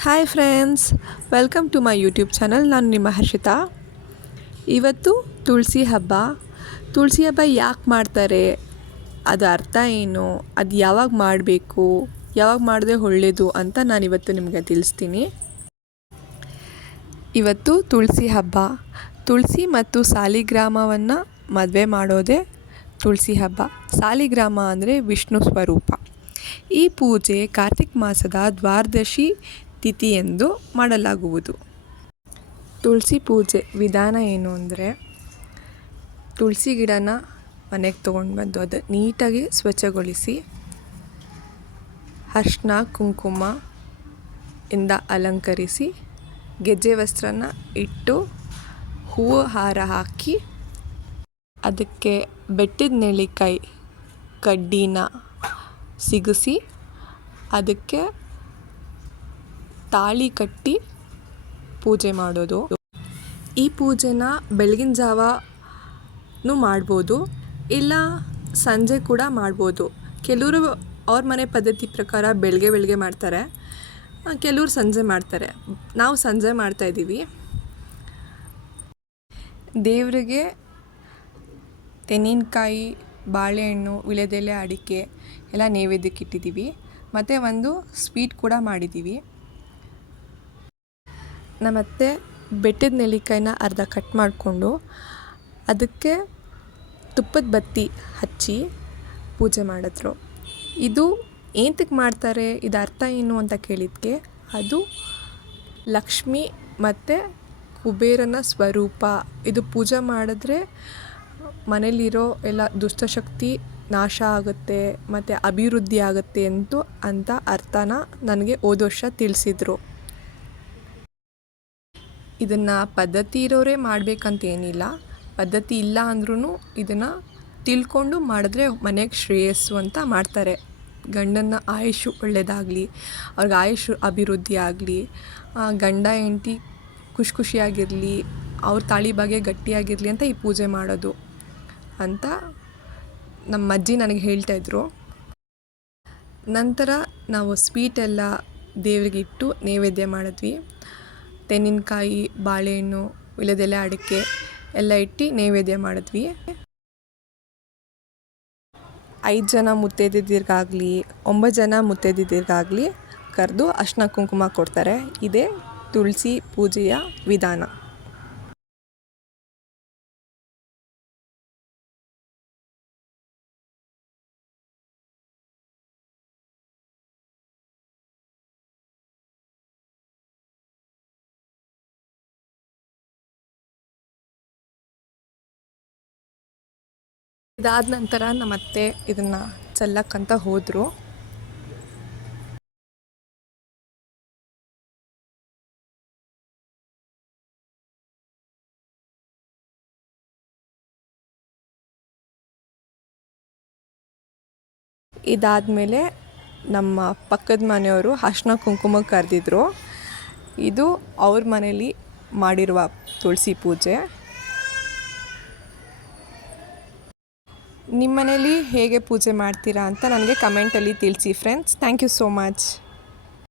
Hi friends welcome to my YouTube channel ನಾನು ನಿಮ್ಮ ಹರ್ಷಿತಾ ಇವತ್ತು ತುಳಸಿ ಹಬ್ಬ ತುಳಸಿ ಹಬ್ಬ ಯಾಕೆ ಮಾಡ್ತಾರೆ ಅದು ಅರ್ಥ ಏನು ಅದು ಯಾವಾಗ ಮಾಡಬೇಕು ಯಾವಾಗ ಮಾಡಿದ್ರೆ ಒಳ್ಳೆಯದು ಅಂತ ನಾನು ಇವತ್ತು ನಿಮಗೆ ತಿಳಿಸ್ತೀನಿ ಇವತ್ತು ತುಳಸಿ ಹಬ್ಬ ತುಳಸಿ ಮತ್ತು ಸಾಲಿಗ್ರಾಮವನ್ನು ಮದುವೆ ಮಾಡೋದೇ ತುಳಸಿ ಹಬ್ಬ ಸಾಲಿಗ್ರಾಮ ಅಂದರೆ ವಿಷ್ಣು ಸ್ವರೂಪ ಈ ಪೂಜೆ ಕಾರ್ತಿಕ್ ಮಾಸದ ದ್ವಾದಶಿ ತಿಥಿಯಂದು ಮಾಡಲಾಗುವುದು. ತುಳಸಿ ಪೂಜೆ ವಿಧಾನ ಏನು ಅಂದರೆ, ತುಳಸಿ ಗಿಡನ ಮನೆಗೆ ತೊಗೊಂಡು ಬಂದು ಅದು ನೀಟಾಗಿ ಸ್ವಚ್ಛಗೊಳಿಸಿ ಅರ್ಶಿನ ಕುಂಕುಮ ಇಂದ ಅಲಂಕರಿಸಿ ಗೆಜ್ಜೆ ವಸ್ತ್ರನ ಇಟ್ಟು ಹೂವು ಹಾರ ಹಾಕಿ ಅದಕ್ಕೆ ಬೆಟ್ಟದ ನೆಲ್ಲಿಕಾಯಿ ಕಡ್ಡಿನ ಸಿಗಿಸಿ ಅದಕ್ಕೆ ತಾಳಿ ಕಟ್ಟಿ ಪೂಜೆ ಮಾಡೋದು. ಈ ಪೂಜೆನ ಬೆಳಗಿನ ಜಾವನೂ ಮಾಡ್ಬೋದು, ಇಲ್ಲ ಸಂಜೆ ಕೂಡ ಮಾಡ್ಬೋದು. ಕೆಲವರು ಅವ್ರ ಮನೆ ಪದ್ಧತಿ ಪ್ರಕಾರ ಬೆಳಗ್ಗೆ ಬೆಳಗ್ಗೆ ಮಾಡ್ತಾರೆ, ಕೆಲವ್ರು ಸಂಜೆ ಮಾಡ್ತಾರೆ. ನಾವು ಸಂಜೆ ಮಾಡ್ತಾಯಿದ್ದೀವಿ ದೇವರಿಗೆ ತೆಂಗಿನಕಾಯಿ, ಬಾಳೆಹಣ್ಣು ವಿಳೆದೆಲೆ ಅಡಿಕೆ ಎಲ್ಲ ನೈವೇದ್ಯಕ್ಕೆ ಇಟ್ಟಿದ್ದೀವಿ. ಮತ್ತು ಒಂದು ಸ್ವೀಟ್ ಕೂಡ ಮಾಡಿದ್ದೀವಿ. ನಮ್ಮತ್ತೆ ಬೆಟ್ಟದ ನೆಲ್ಲಿಕಾಯಿನ ಅರ್ಧ ಕಟ್ ಮಾಡಿಕೊಂಡು ಅದಕ್ಕೆ ತುಪ್ಪದ ಬತ್ತಿ ಹಚ್ಚಿ ಪೂಜೆ ಮಾಡಿದ್ರು. ಇದು ಏಂತಕ್ಕೆ ಮಾಡ್ತಾರೆ, ಇದು ಅರ್ಥ ಏನು ಅಂತ ಕೇಳಿದ್ಕೆ ಅದು ಲಕ್ಷ್ಮಿ ಮತ್ತು ಕುಬೇರನ ಸ್ವರೂಪ. ಇದು ಪೂಜೆ ಮಾಡಿದ್ರೆ ಮನೇಲಿರೋ ಎಲ್ಲ ದುಷ್ಟಶಕ್ತಿ ನಾಶ ಆಗುತ್ತೆ, ಮತ್ತು ಅಭಿವೃದ್ಧಿ ಆಗುತ್ತೆ ಅಂತು ಅಂತ ಅರ್ಥನ ನನಗೆ ಹೋದ ವರ್ಷ ತಿಳಿಸಿದ್ರು. ಇದನ್ನು ಪದ್ಧತಿ ಇರೋರೇ ಮಾಡಬೇಕಂತ ಏನಿಲ್ಲ ಪದ್ಧತಿ ಇಲ್ಲ ಅಂದ್ರೂ ಇದನ್ನು ತಿಳ್ಕೊಂಡು ಮಾಡಿದ್ರೆ ಮನೆಗೆ ಶ್ರೇಯಸ್ಸು ಅಂತ ಮಾಡ್ತಾರೆ. ಗಂಡನ ಆಯುಷು ಒಳ್ಳೆಯದಾಗಲಿ ಅವ್ರಿಗೆ ಆಯುಷ್ ಅಭಿವೃದ್ಧಿ ಆಗಲಿ ಗಂಡ ಹೆಂಡತಿ ಖುಷಿ ಖುಷಿಯಾಗಿರಲಿ ಅವ್ರ ತಾಳಿ ಬಗ್ಗೆ ಗಟ್ಟಿಯಾಗಿರಲಿ ಅಂತ ಈ ಪೂಜೆ ಮಾಡೋದು ಅಂತ ನಮ್ಮ ಅಜ್ಜಿ ನನಗೆ ಹೇಳ್ತಾಯಿದ್ರು ನಂತರ ನಾವು ಸ್ವೀಟೆಲ್ಲ ದೇವರಿಗಿಟ್ಟು ನೈವೇದ್ಯ ಮಾಡಿದ್ವಿ. ತೆಂಗಿನಕಾಯಿ, ಬಾಳೆಹಣ್ಣು ವಿಳೆದೆಲೆ ಅಡಿಕೆ ಎಲ್ಲ ಇಟ್ಟು ನೈವೇದ್ಯ ಮಾಡಿದ್ವಿ ಐದು ಜನ ಮುತ್ತೈದಿದ್ದಿರ್ಗಾಗಲಿ ಒಂಬತ್ತು ಜನ ಮುತ್ತೈದಿದ್ದಿರ್ಗಾಗಲಿ ಕರೆದು ಅರ್ಶಿನ ಕುಂಕುಮ ಕೊಡ್ತಾರೆ. ಇದೇ ತುಳಸಿ ಪೂಜೆಯ ವಿಧಾನ. ಇದಾದ ನಂತರ ನಮ್ಮ ಅತ್ತೆ ಇದನ್ನ ಚೆಲ್ಲಕ್ಕಂತ ಹೋದ್ರು. ಇದಾದ್ಮೇಲೆ ನಮ್ಮ ಪಕ್ಕದ ಮನೆಯವರು ಅರ್ಶಿನ ಕುಂಕುಮ ಕರೆದಿದ್ರು. ಇದು ಅವ್ರ ಮನೇಲಿ ಮಾಡಿರುವ ತುಳಸಿ ಪೂಜೆ. ನಿಮ್ಮ ಮನೇಲಿ ಹೇಗೆ ಪೂಜೆ ಮಾಡ್ತೀರಾ ಅಂತ ನನಗೆ ಕಮೆಂಟಲ್ಲಿ ತಿಳಿಸಿ friends thank you so much